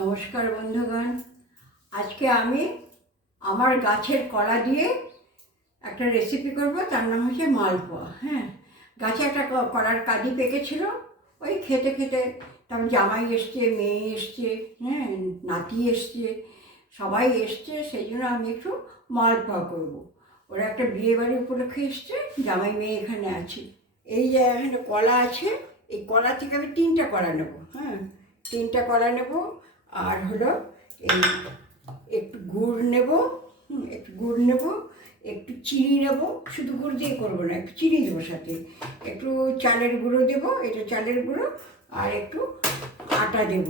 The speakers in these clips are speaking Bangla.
নমস্কার বন্ধুগণ। আজকে আমি আমার গাছের কলা দিয়ে একটা রেসিপি করব, তার নাম হচ্ছে মালপোয়া হ্যাঁ। গাছে একটা কলার কাঁদি পেকেছিল, ওই খেতে খেতে তারপর জামাই এসছে, মেয়ে এসছে হ্যাঁ নাতি এসছে, সবাই এসছে, সেই জন্য আমি একটু মালপোয়া করব। ওরা একটা বিয়ে বাড়ি উপলক্ষে এসছে, জামাই মেয়ে এখানে আছে। এই যে এখানে কলা আছে, এই কলা থেকে আমি তিনটা কলা নেব হ্যাঁ। তিনটা কলা নেব আর হলো এই একটু গুড় নেব একটু গুড় নেব, একটু চিনি নেব, শুধু গুড় দিয়ে করব না, একটু চিনি দেবো সাথে। একটু চালের গুঁড়ো দেবো, এটা চালের গুঁড়ো, আর একটু আটা দেব,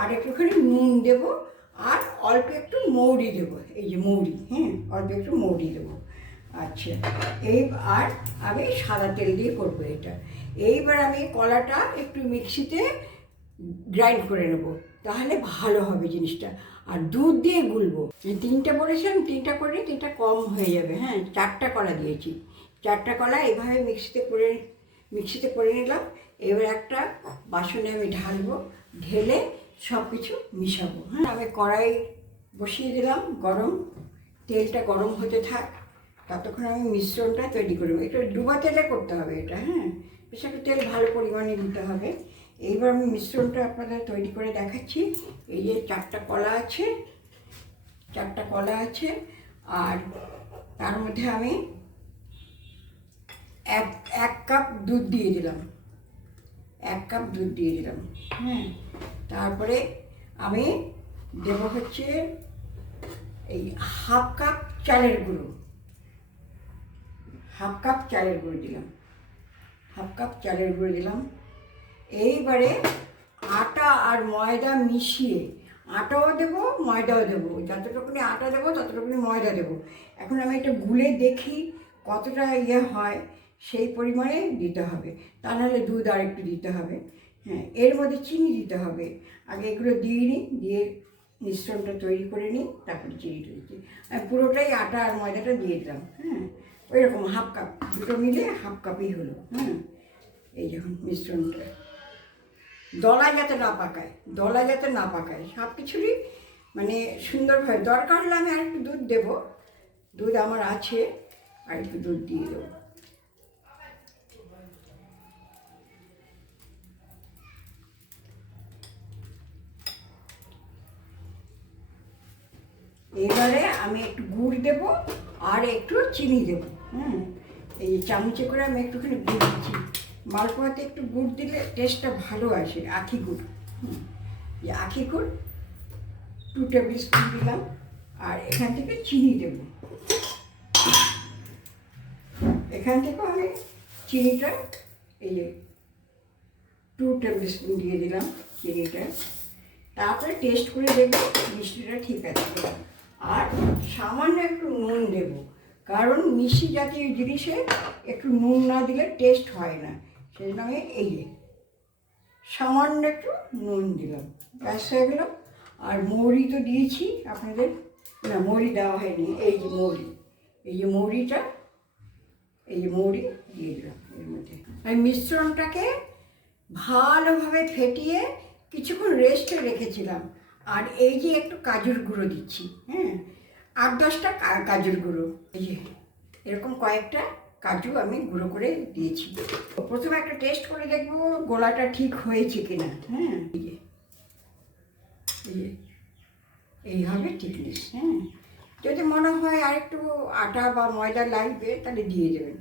আর একটুখানি নুন দেব, আর অল্প একটু মৌরি দেবো, এই যে মৌরি হ্যাঁ অল্প একটু মৌরি দেবো। আচ্ছা এই আর আমি সাদা তেল দিয়ে করব এটা। এইবার আমি কলাটা একটু মিক্সিতে গ্রাইন্ড করে নেব, তাহলে ভালো হবে জিনিসটা। আর দুধ দিয়ে গুলবো। তিনটা বলেছিলাম তিনটা করে তিনটা কম হয়ে যাবে। হ্যাঁ চারটা কলা দিয়েছি। চারটা কলা এইভাবে মিক্সিতে করে মিক্সিতে করে নিলাম। এবার একটা বাসনে আমি ঢালবো, ঢেলে সব কিছু মিশাবো। হ্যাঁ আমি কড়াই বসিয়ে দিলাম, গরম। তেলটা গরম হতে থাক। ততক্ষণ আমি মিশ্রণটা তৈরি করব একটু ডুবা তেলে করতে হবে এটা হ্যাঁ। বেশ তেল ভালো পরিমাণে দিতে হবে। এইবার আমি মিশ্রণটা আপনাদের তৈরি করে দেখাচ্ছি। এই যে চারটা কলা আছে, চারটা কলা আছে, আর তার মধ্যে আমি এক এক কাপ দুধ দিয়ে দিলাম। এক কাপ দুধ দিয়ে দিলাম। হ্যাঁ তারপরে আমি দেব হচ্ছে এই হাফ কাপ চালের গুঁড়ো। হাফ কাপ চালের গুঁড়ো দিলাম। হাফ কাপ চালের গুঁড়ো দিলাম। এইবারে আটা আর ময়দা মিশিয়ে আটাও দেবো, ময়দাও দেবো। যতটুকুনি আটা দেবো, ততটুকুনি ময়দা দেবো। এখন আমি এটা গুলে দেখি কতটা ইয়ে হয়, সেই পরিমাণে দিতে হবে। তা নাহলে দুধ আর একটু দিতে হবে। হ্যাঁ এর মধ্যে চিনি দিতে হবে। আগে এগুলো দিয়ে নিই, দিয়ে মিশ্রণটা তৈরি করে নিই, তারপরে চিনিটা দিচ্ছি। আমি পুরোটাই আটা আর ময়দাটা দিয়ে দিলাম হ্যাঁ। ওই রকম হাফ কাপ, দুটো মিলে হাফ কাপই হলো হ্যাঁ। এই যখন মিশ্রণটা। দলা যাতে না পাকায় দলা যাতে না পাকায়, সব কিছুরই মানে সুন্দরভাবে দরকার হলে আমি আর একটু দুধ দেবো। দুধ আমার আছে আর একটু দুধ দিয়ে দেবো। এবারে আমি একটু গুড় দেবো আর একটু চিনি দেবো। হুম, এই চামচে করে আমি একটুখানি গুড় দিচ্ছি। মালপোয়াতে একটু গুড় দিলে টেস্টটা ভালো আসে, আখি গুড়। এই আখি গুড় টু টেবিল স্পুন দিলাম, আর এখান থেকে চিনি দেব। এখান থেকেও আমি চিনিটা, এই যে টু টেবিল স্পুন দিয়ে দিলাম চিনিটা। তারপরে টেস্ট করে দেখব মিষ্টিটা ঠিক আছে আর সামান্য একটু নুন দেব, কারণ মিষ্টি জাতীয় জিনিসে একটু নুন না দিলে টেস্ট হয় না। সেই আমি এই সামান্য একটু নুন দিলাম। ব্যাস হয়ে গেল। আর মৌরি তো দিয়েছি আপনাদের। না, মৌরি দেওয়া হয়নি, এই যে মৌরি। এই যে মৌরিটা, এই যে মৌরি দিয়ে দিলাম এর মধ্যে। আমি মিশ্রণটাকে ভালোভাবে ফেটিয়ে কিছুক্ষণ রেস্টে রেখেছিলাম। আর এই যে একটু কাজুর গুঁড়ো দিচ্ছি হ্যাঁ আট দশটা কাজুর গুঁড়ো। এই যে, এরকম কয়েকটা কাজু আমি গুঁড়ো করে দিয়েছি। প্রথমে একটা টেস্ট করে দেখব গোলাটা ঠিক হয়েছে কিনা। হ্যাঁ এই যে, এই হবে ঠিকনেস হ্যাঁ। যদি মনে হয় আর একটু আটা বা ময়দা লাগবে, তাহলে দিয়ে দেবেন।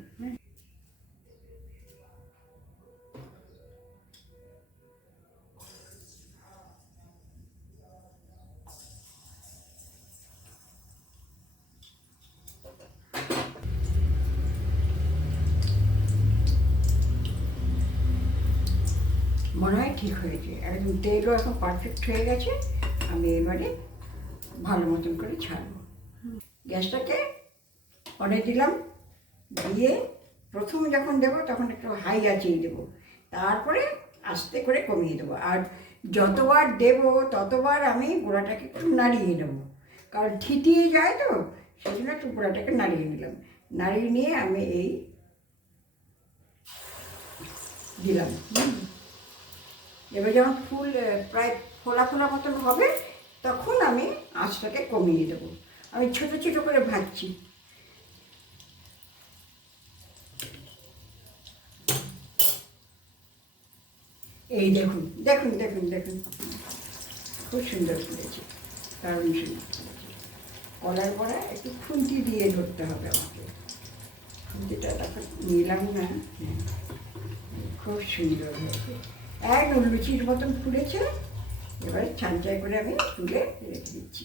ঠিক হয়েছে একদম তেলও এখন পারফেক্ট হয়ে গেছে, আমি এবারে ভালো মতন করে ছাড়বো। গ্যাসটাকে অনে দিলাম, দিয়ে প্রথম যখন দেবো তখন একটু হাই আঁচেই দেবো। তারপরে আস্তে করে কমিয়ে দেবো। আর যতবার দেবো, ততবার আমি গোড়াটাকে একটু নাড়িয়ে নেব। কারণ থিতিয়ে যায় তো সেই জন্য একটু গোড়াটাকে নাড়িয়ে নিলাম। নাড়িয়ে নিয়ে আমি এই দিলাম। এবার যখন ফুল প্রায় ফোলা ফোলা মতন হবে, তখন আমি আঁচটাকে কমিয়ে দেবো। আমি ছোটো ছোটো করে ভাজছি। এই দেখুন দেখুন দেখুন দেখুন। খুব সুন্দর ফুলেছে, দারুণ সুন্দর কলার পরে একটু খুন্তি দিয়ে ধরতে হবে আমাকে। খুন্তিটা তখন নিলাম না। খুব সুন্দর হয়েছে। একদম লুচির মতন ফুলেছে। এবার ছানচাই করে আমি তুলে রেখে দিচ্ছি।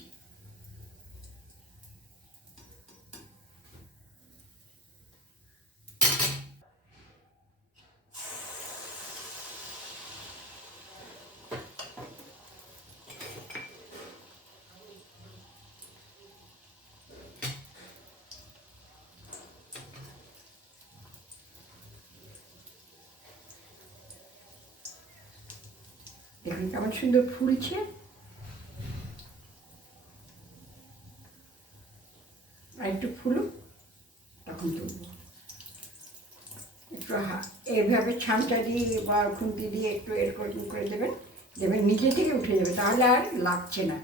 দেখুন কেমন সুন্দর ফুলছে। আর একটু ফুলুক, তখন তুলব। একটু এইভাবে ছামচা দিয়ে বা খুন্তি দিয়ে একটু এরকম করে দেবেন দেবেন, নিজে থেকে উঠে যাবে, তাহলে আর লাগছে না।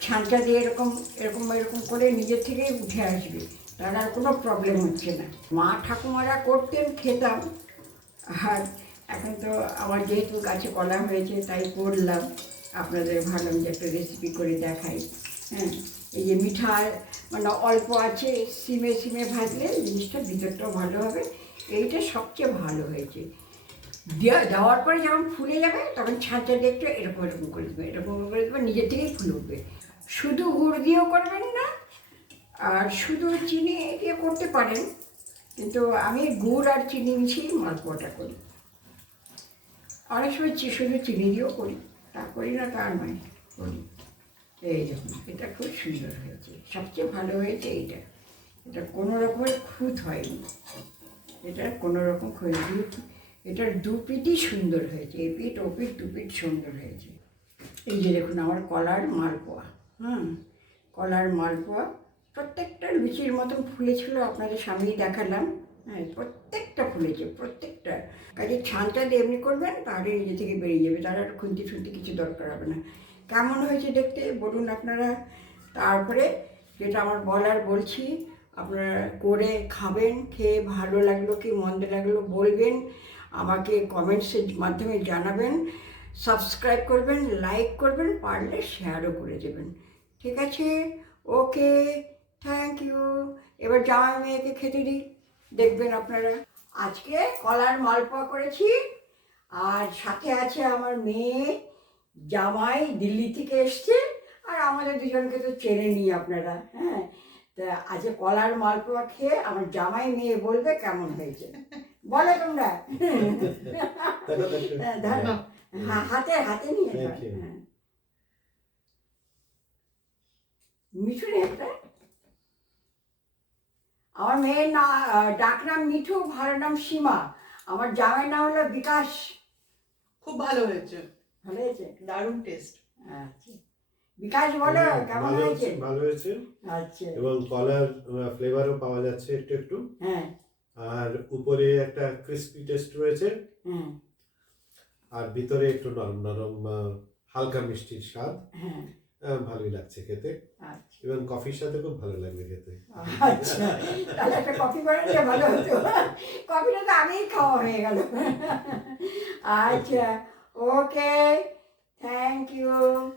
ছাঁচা দিয়ে এরকম এরকম এরকম করে নিজের থেকেই উঠে আসবে, তাহলে আর কোনো প্রবলেম হচ্ছে না। মা ঠাকুমারা করতেন, খেতাম, আর এখন তো আমার যেহেতু গাছে কলা হয়েছে, তাই করলাম। আপনাদের ভাবলাম যে একটা রেসিপি করে দেখাই। হ্যাঁ এই যে মিঠা মানে অল্প আছে, সিমে সিমে ভাজলে জিনিসটা ভিতরটাও ভালো হবে। এইটা সবচেয়ে ভালো হয়েছে। দেওয়া- দেওয়ার পরে যখন ফুলে যাবে, তখন ছাঁচা দিয়ে একটু এরকম এরকম করে দেবে, এরকম করে দেবে নিজের থেকেই ফুলে উঠবে। শুধু গুড় দিয়েও করবেন না, আর শুধু চিনি দিয়ে করতে পারেন। কিন্তু আমি গুড় আর চিনি মিশিয়ে মালপোয়াটা করি। অনেক সময় শুধু চিনি দিয়েও করি, তা করি না তার নয়, করি। এই দেখুন, এটা খুব সুন্দর হয়েছে। সবচেয়ে ভালো হয়েছে এইটা। এটা কোনো রকমের খুঁত হয়নি। এটা কোনো রকম দু এটার দু পিঠই সুন্দর হয়েছে। এই পিঠ, ও পিঠ, দু পিঠ সুন্দর হয়েছে। এই যে দেখুন, আমার কলার মালপোয়া, হুম? কলার মালপোয়া, প্রত্যেকটা লুচির মতন ফুলেছিল আপনাদের সামনেই দেখালাম। হ্যাঁ প্রত্যেকটা ফুলেছে, প্রত্যেকটা। কাজে ছানটা দিয়ে এমনি করবেন, তাহলে নিজে থেকে বেরিয়ে যাবে তার আর খুন্তি খুন্তি কিছু দরকার হবে না। কেমন হয়েছে দেখতে বলুন আপনারা। তারপরে যেটা আমার বলার বলছি, আপনারা করে খাবেন, খেয়ে ভালো লাগল কি মন্দ লাগল বলবেন, আমাকে কমেন্টসের মাধ্যমে জানাবেন। সাবস্ক্রাইব করবেন লাইক করবেন, পারলে শেয়ারও করে দেবেন। ঠিক আছে? ওকে থ্যাংক ইউ এবার জামাই মেয়েকে খেতে দিই। দেখবেন আপনারা। আজকে কলার মালপোয়া করেছি। আর সাথে আছে আমার মেয়ে জামাই দিল্লি থেকে এসছে। আর আমাদের দুজনকে তো চেনে নি আপনারা হ্যাঁ? তা আজকে কলার মালপোয়া খেয়ে আমার জামাই মেয়ে বলবে কেমন হয়েছে। বলো তোমরা। হ্যাঁ, হাতে হাতে নিয়ে. হ্যাঁ। মিঠু একটা। আমার মেয়ের না ডাক নাম মিঠু ভালো নাম সীমা। আমার জামাইয়ের নাম হলো বিকাশ। খুব ভালো হয়েছে। ভালো হয়েছে? দারুণ টেস্ট আচ্ছা। বিকাশ বলো কেমন হয়েছে? ভালো হয়েছে। আচ্ছা। এবং কলার ফ্লেভারও পাওয়া যাচ্ছে একটু একটু। হ্যাঁ। আর উপরে একটা ক্রিস্পি টেস্ট রয়েছে। হ্যাঁ। আর ভিতরে একটু নরম নরম হালকা মিষ্টির স্বাদ। হ্যাঁ। ভালোই লাগছে খেতে। আচ্ছা। এবং কফির সাথে খুব ভালো লাগবে খেতে। আচ্ছা। তাহলে একটা কফি বানালে ভালো হতো। কফিটা তো আগেই খাওয়া হয়ে গেল। আচ্ছা। ওকে। Thank you.